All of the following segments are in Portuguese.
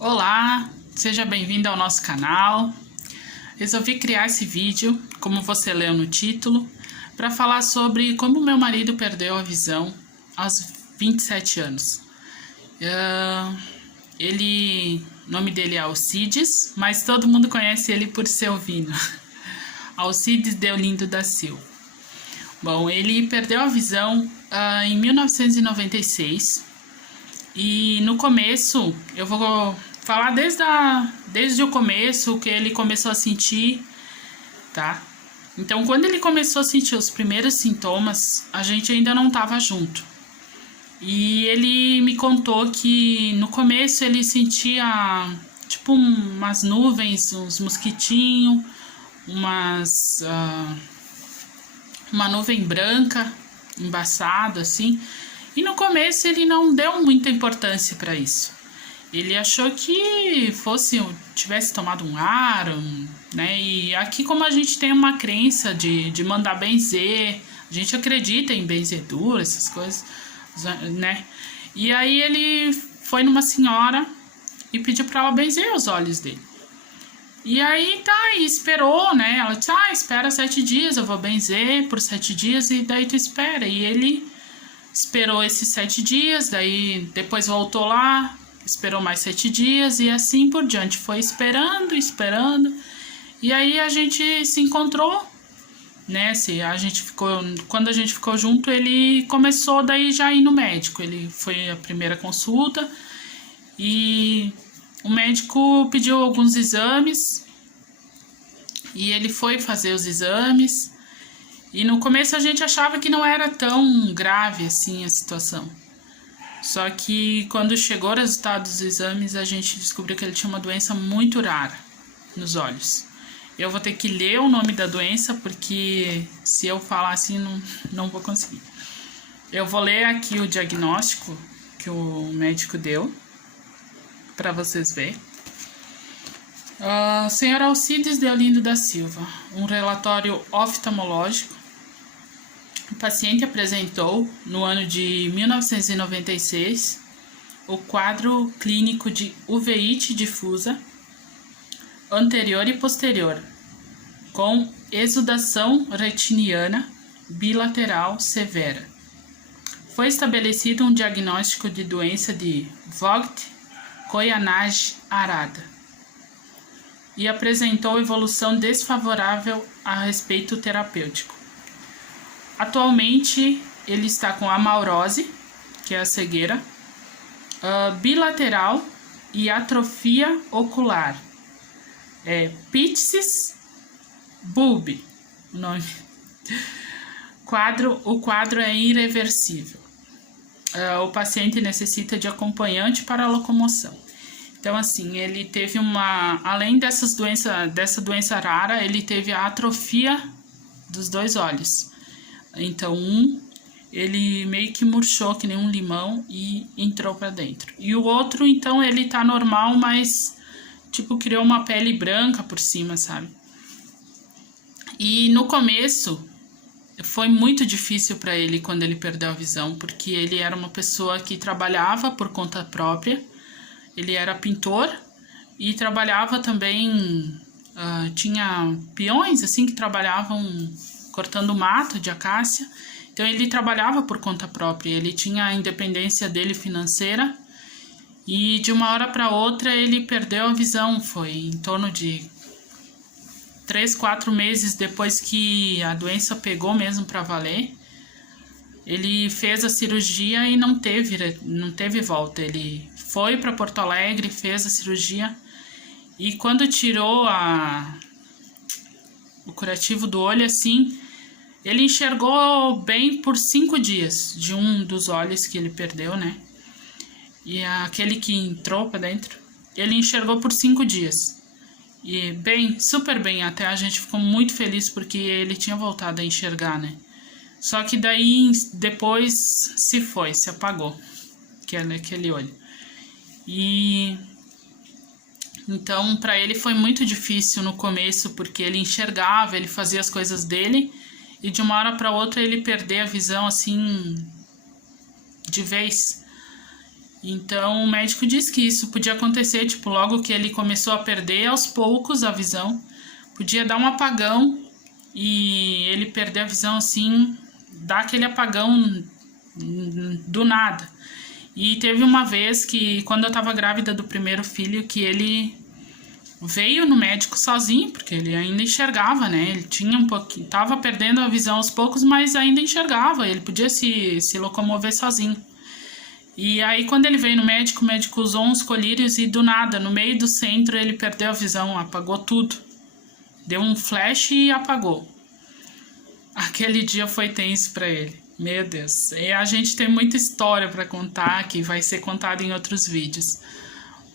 Olá, seja bem-vindo ao nosso canal. Resolvi criar esse vídeo, como você leu no título, para falar sobre como meu marido perdeu a visão aos 27 anos. O nome dele é Alcides, mas todo mundo conhece ele por Selvino. Alcides Deolindo da Silva. Bom, ele perdeu a visão em 1996 e no começo, eu vou falar desde o começo que ele começou a sentir, tá? Então, quando ele começou a sentir os primeiros sintomas, a gente ainda não estava junto. E ele me contou que no começo ele sentia tipo umas nuvens, uns mosquitinhos, uma nuvem branca, embaçada assim. E no começo ele não deu muita importância para isso. Ele achou que tivesse tomado um ar, né? E aqui, como a gente tem uma crença de mandar benzer, a gente acredita em benzedura, essas coisas, né? E aí ele foi numa senhora e pediu para ela benzer os olhos dele. E aí e esperou, né? Ela disse, espera 7 dias, eu vou benzer por 7 dias e daí tu espera. E ele esperou esses 7 dias, daí depois voltou lá, esperou mais 7 dias e assim por diante. Foi esperando. E aí a gente se encontrou, né? Quando a gente ficou junto, ele começou daí já a ir no médico. Ele foi a primeira consulta e o médico pediu alguns exames e ele foi fazer os exames. E no começo a gente achava que não era tão grave assim a situação. Só que quando chegou o resultado dos exames, a gente descobriu que ele tinha uma doença muito rara nos olhos. Eu vou ter que ler o nome da doença, porque se eu falar assim, não vou conseguir. Eu vou ler aqui o diagnóstico que o médico deu, para vocês verem. Senhor Alcides Deolindo da Silva, um relatório oftalmológico. O paciente apresentou, no ano de 1996, o quadro clínico de uveíte difusa anterior e posterior, com exudação retiniana bilateral severa. Foi estabelecido um diagnóstico de doença de Vogt-Koyanagi-Arada e apresentou evolução desfavorável a respeito terapêutico. Atualmente, ele está com amaurose, que é a cegueira, bilateral e atrofia ocular. Ptisis bulbi, o nome. O quadro é irreversível. O paciente necessita de acompanhante para a locomoção. Então, assim, ele teve além dessa doença rara, ele teve a atrofia dos 2 olhos. Então, ele meio que murchou que nem um limão e entrou para dentro. E o outro, então, ele tá normal, mas, tipo, criou uma pele branca por cima, sabe? E no começo, foi muito difícil para ele quando ele perdeu a visão, porque ele era uma pessoa que trabalhava por conta própria, ele era pintor e trabalhava também, tinha peões, assim, que trabalhavam cortando mato de acácia. Então ele trabalhava por conta própria, ele tinha a independência dele financeira e de uma hora para outra ele perdeu a visão. Foi em torno de 3, 4 meses depois que a doença pegou mesmo para valer. Ele fez a cirurgia e não teve volta. Ele foi para Porto Alegre, fez a cirurgia e quando tirou o curativo do olho, assim, ele enxergou bem por 5 dias de um dos olhos que ele perdeu, né? E aquele que entrou para dentro, ele enxergou por 5 dias. E super bem, até a gente ficou muito feliz porque ele tinha voltado a enxergar, né? Só que daí depois se apagou, aquele olho. E então para ele foi muito difícil no começo, porque ele enxergava, ele fazia as coisas dele, e de uma hora para outra ele perder a visão assim de vez. Então, o médico disse que isso podia acontecer, tipo, logo que ele começou a perder aos poucos a visão, podia dar um apagão e ele perder a visão assim, dar aquele apagão do nada. E teve uma vez que, quando eu tava grávida do primeiro filho, que ele veio no médico sozinho, porque ele ainda enxergava, né? Ele tinha um pouquinho, tava perdendo a visão aos poucos, mas ainda enxergava, ele podia se locomover sozinho. E aí, quando ele veio no médico, o médico usou uns colírios e do nada, no meio do centro, ele perdeu a visão, apagou tudo. Deu um flash e apagou. Aquele dia foi tenso pra ele. Meu Deus. E a gente tem muita história pra contar, que vai ser contada em outros vídeos.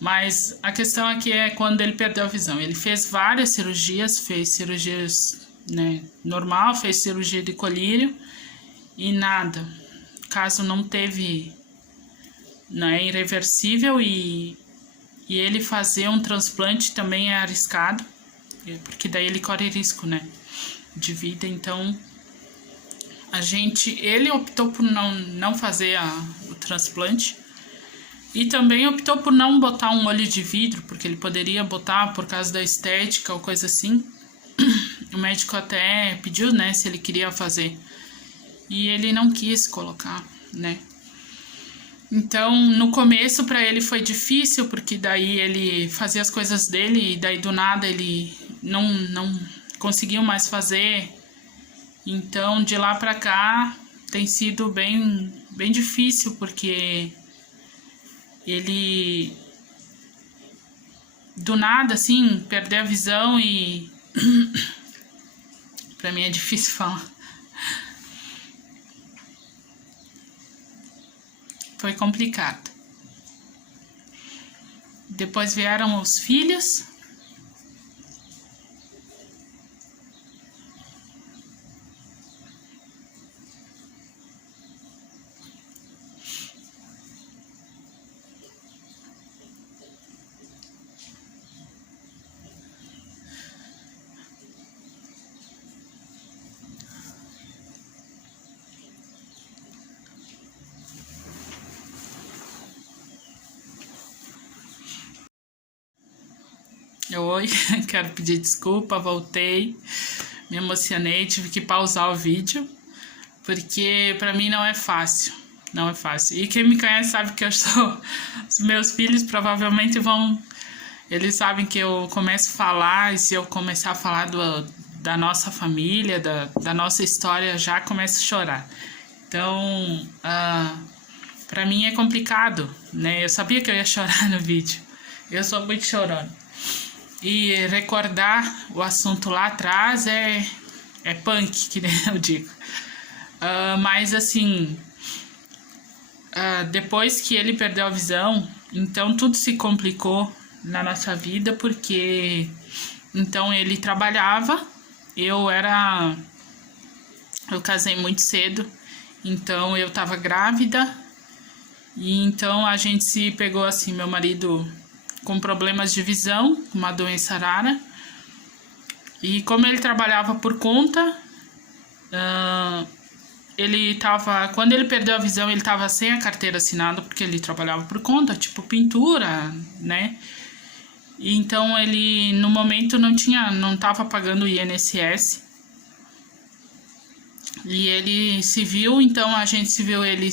Mas a questão aqui é quando ele perdeu a visão. Ele fez várias cirurgias, fez cirurgias, né, normal, fez cirurgia de colírio e nada. O caso não teve, não é irreversível e ele fazer um transplante também é arriscado, porque daí ele corre risco, né, de vida. Então ele optou por não fazer o transplante e também optou por não botar um olho de vidro, porque ele poderia botar por causa da estética ou coisa assim. O médico até pediu, né, se ele queria fazer e ele não quis colocar, né. Então, no começo para ele foi difícil, porque daí ele fazia as coisas dele e daí do nada ele não conseguiu mais fazer. Então, de lá para cá tem sido bem difícil, porque ele do nada assim perdeu a visão e para mim é difícil falar. Foi complicado. Depois vieram os filhos. Oi, quero pedir desculpa, voltei, me emocionei, tive que pausar o vídeo, porque pra mim não é fácil, não é fácil. E quem me conhece sabe que eu sou, os meus filhos provavelmente eles sabem que eu começo a falar, e se eu começar a falar da nossa família, da nossa história, já começo a chorar. Então, pra mim é complicado, né? Eu sabia que eu ia chorar no vídeo, eu sou muito chorona. E recordar o assunto lá atrás é punk, que nem eu digo. Mas assim, depois que ele perdeu a visão, então tudo se complicou na nossa vida, porque então ele trabalhava, eu casei muito cedo, então eu tava grávida, e então a gente se pegou assim, meu marido com problemas de visão, uma doença rara. E como ele trabalhava por conta, quando ele perdeu a visão, ele estava sem a carteira assinada, porque ele trabalhava por conta, tipo pintura, né? E então ele, no momento, não estava pagando o INSS. E ele se viu, então a gente se viu, ele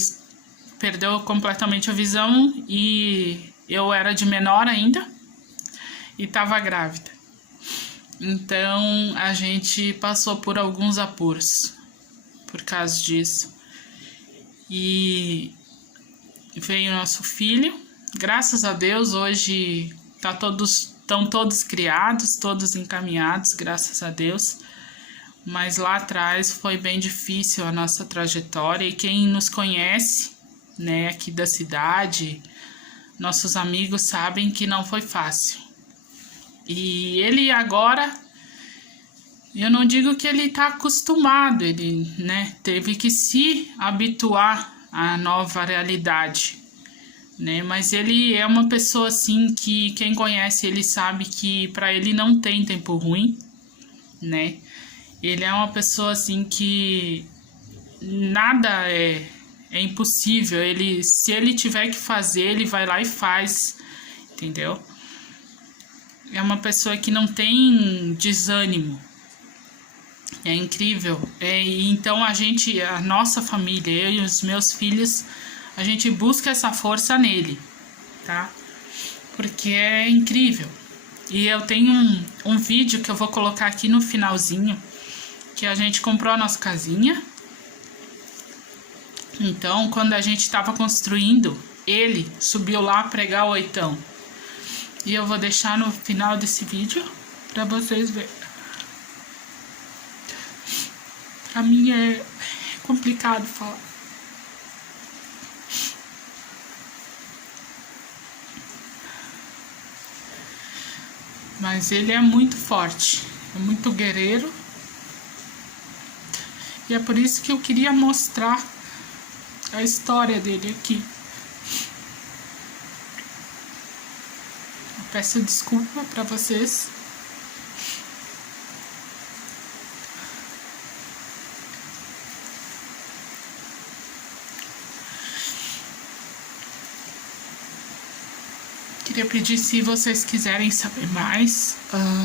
perdeu completamente a visão e eu era de menor ainda e estava grávida. Então, a gente passou por alguns apuros por causa disso. E veio nosso filho. Graças a Deus, hoje estão todos criados, todos encaminhados, graças a Deus. Mas lá atrás foi bem difícil a nossa trajetória. E quem nos conhece, né, aqui da cidade, nossos amigos sabem que não foi fácil. E ele agora, eu não digo que ele tá acostumado, ele, né, teve que se habituar à nova realidade, né? Mas ele é uma pessoa assim que quem conhece ele sabe que para ele não tem tempo ruim, né? Ele é uma pessoa assim que nada É impossível. Se ele tiver que fazer, ele vai lá e faz, entendeu? É uma pessoa que não tem desânimo. É incrível. Então a nossa família, eu e os meus filhos, a gente busca essa força nele, tá? Porque é incrível. E eu tenho um vídeo que eu vou colocar aqui no finalzinho, que a gente comprou a nossa casinha. Então, quando a gente estava construindo, ele subiu lá pregar o oitão. E eu vou deixar no final desse vídeo para vocês verem. Pra mim é complicado falar. Mas ele é muito forte, é muito guerreiro. E é por isso que eu queria mostrar a história dele aqui. Eu peço desculpa para vocês. Queria pedir, se vocês quiserem saber mais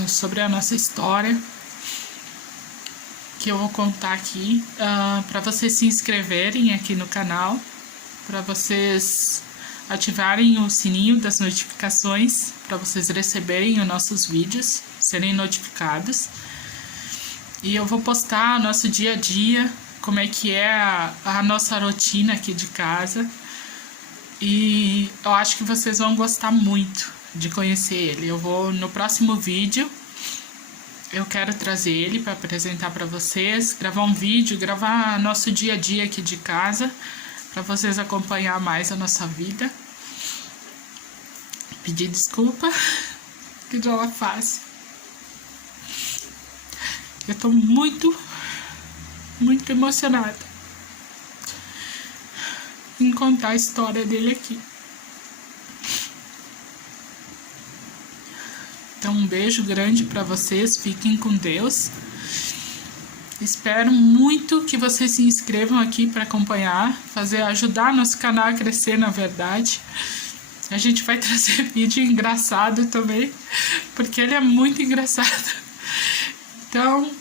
sobre a nossa história, que eu vou contar aqui, para vocês se inscreverem aqui no canal, para vocês ativarem o sininho das notificações, para vocês receberem os nossos vídeos, serem notificados. E eu vou postar nosso dia a dia, como é que é a nossa rotina aqui de casa. E eu acho que vocês vão gostar muito de conhecer ele. Eu vou, no próximo vídeo, eu quero trazer ele para apresentar para vocês, gravar um vídeo, gravar nosso dia a dia aqui de casa, para vocês acompanhar mais a nossa vida. Pedir desculpa, que não é fácil. Eu tô muito emocionada em contar a história dele aqui. Então, um beijo grande para vocês, fiquem com Deus. Espero muito que vocês se inscrevam aqui para acompanhar, ajudar nosso canal a crescer, na verdade. A gente vai trazer vídeo engraçado também, porque ele é muito engraçado. Então,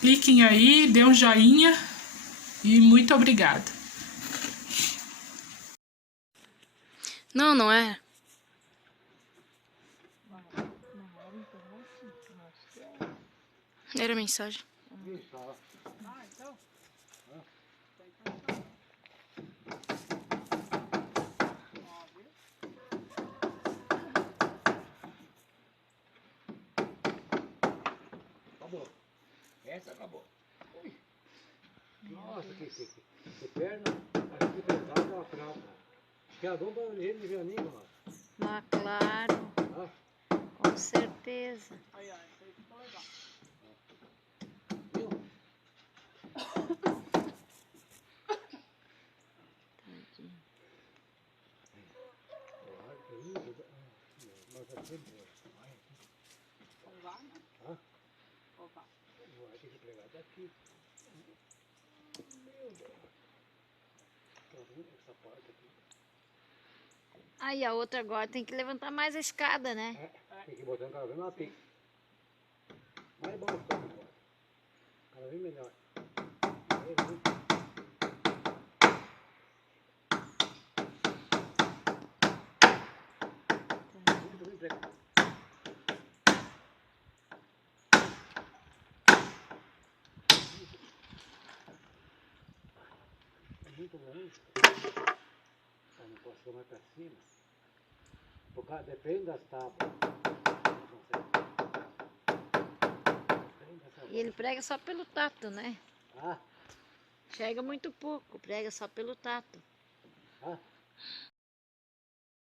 cliquem aí, dê um joinha e muito obrigada. Não é. Era mensagem. Acabou. Essa acabou. Ui. Nossa, que perna. Acho que pesado a fralda. Acho que a domba ele não viu nem, mano. Mas claro. Com certeza. Aí, isso aí ficou legal. Viu? Tadinho. Mas é sempre. Vai, né? Hã? Opa. Vai ter que pegar daqui. Meu Deus. Tá vendo essa porta aqui? Aí a outra agora tem que levantar mais a escada, né? Tem que botar um cara vendo uma pica. Mais baixo tá agora. Cada vez melhor. Aí, viu? Muito bem, prego. Muito longe. Eu não posso ir mais pra cima. Por causa, depende das tábuas. E ele prega só pelo tato, né? Ah, Chega muito pouco, prega só pelo tato. ah.